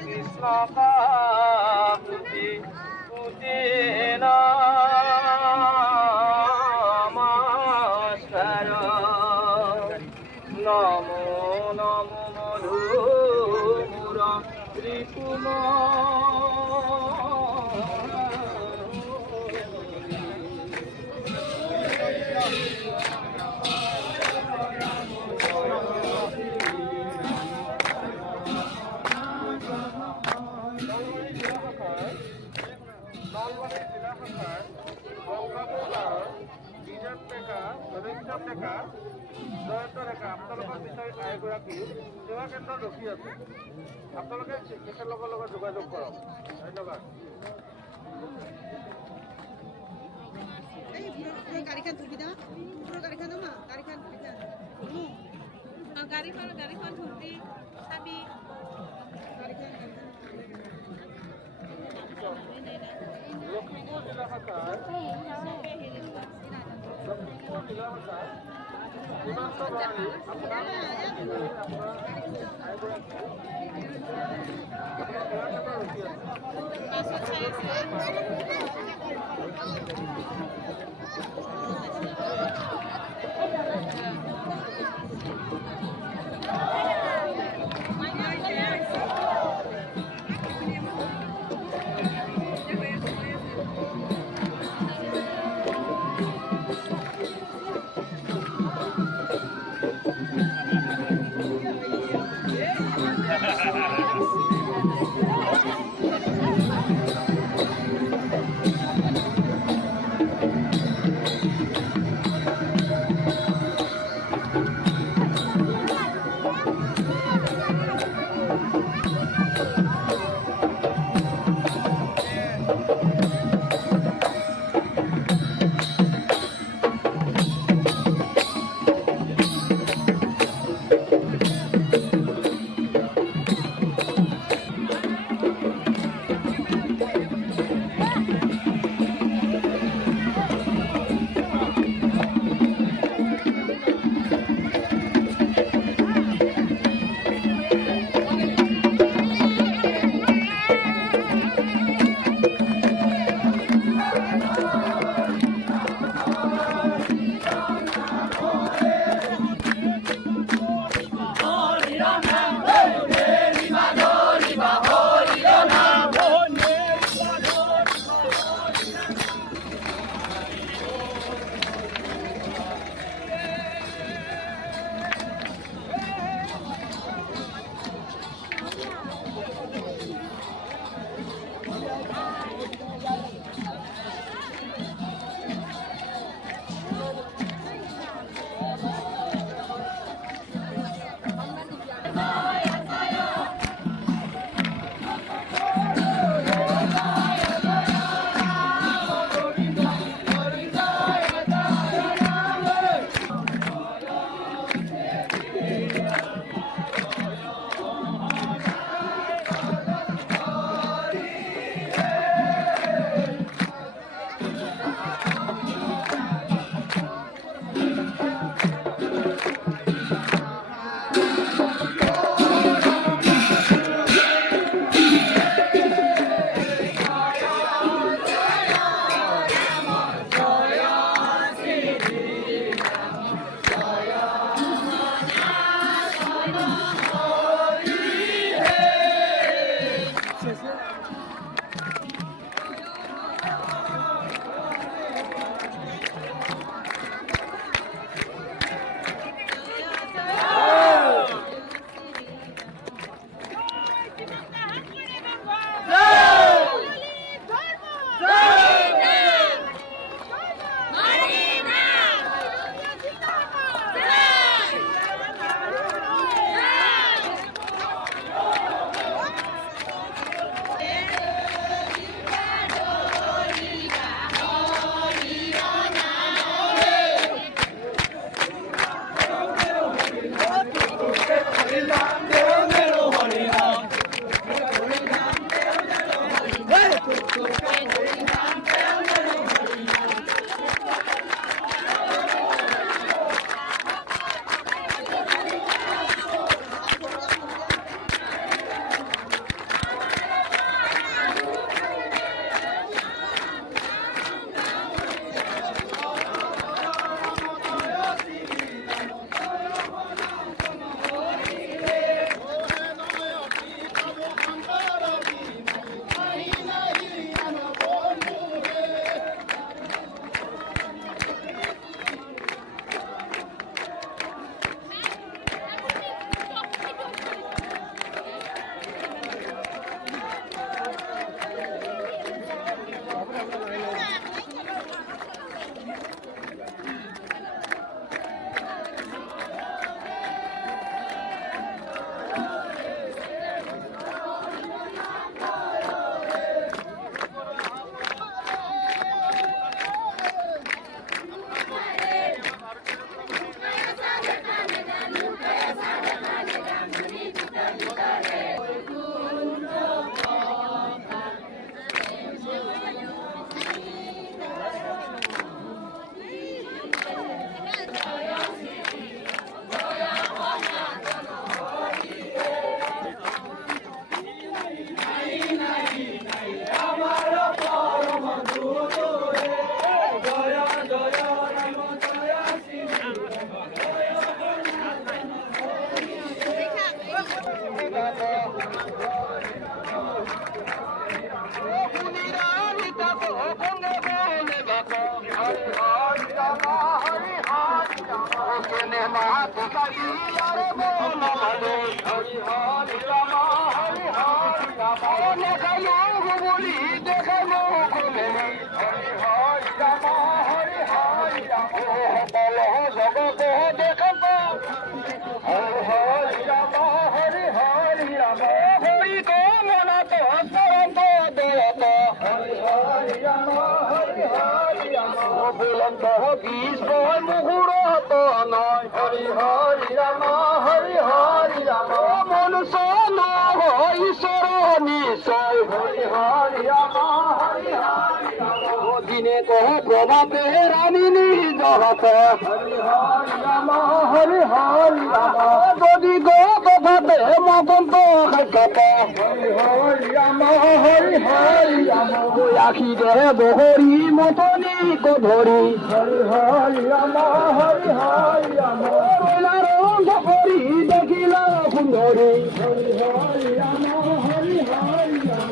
কৃষ্ণ কাকুতি কুতি নমস্কার নমো নমো মধুমুর ত্রিপুম আপোনালোকৰ বিষয়ে এগৰাকী সেৱা কেন্দ্ৰত ৰখি আছে আপোনালোকে তেখেতলোকৰ লগত যোগাযোগ কৰক ধন্যবাদ গাড়ীখন সুবিধা গাড়ীখন গাড়ীখন ধুতি চাবি লখিমপুৰ জিলা শাখাৰ সীমান্ত বাহিনী আপোনাৰ ৰখি আছে মাটি কালি আরে বল মানে হরি হরি রাম হরি হরি রাম দেখালো বলি দেখালো বলে হরি হরি রাম হরি হরি রাম বল জগত দেখাবো হরি হরি রাম হরি হরি রাম হরি গো মনা তো সরন্ত দেয়ত হরি হরি রাম হরি হরি রাম বলন্ত বিষ মুহূর্ত নয় হরি হরি রাম হরি হরি রাম মনুষ্য নয় ঈশ্বর নিশ্চয় হরি হরি রাম হরি হরি রাম দিনে কহ প্রভাতে রানী নিজ হাতে হরি হরি রাম হরি হরি রাম যদি গো কথাতে মকন্ত খাইতে হরি হরি রাম হরি হরি রাম আখি দেহে বহরি মতনি ধরি হরি হরি রাম হরি হরি রাম রঙ হরি দেখিল সুন্দরী হরি হরি রাম হরি হরি রাম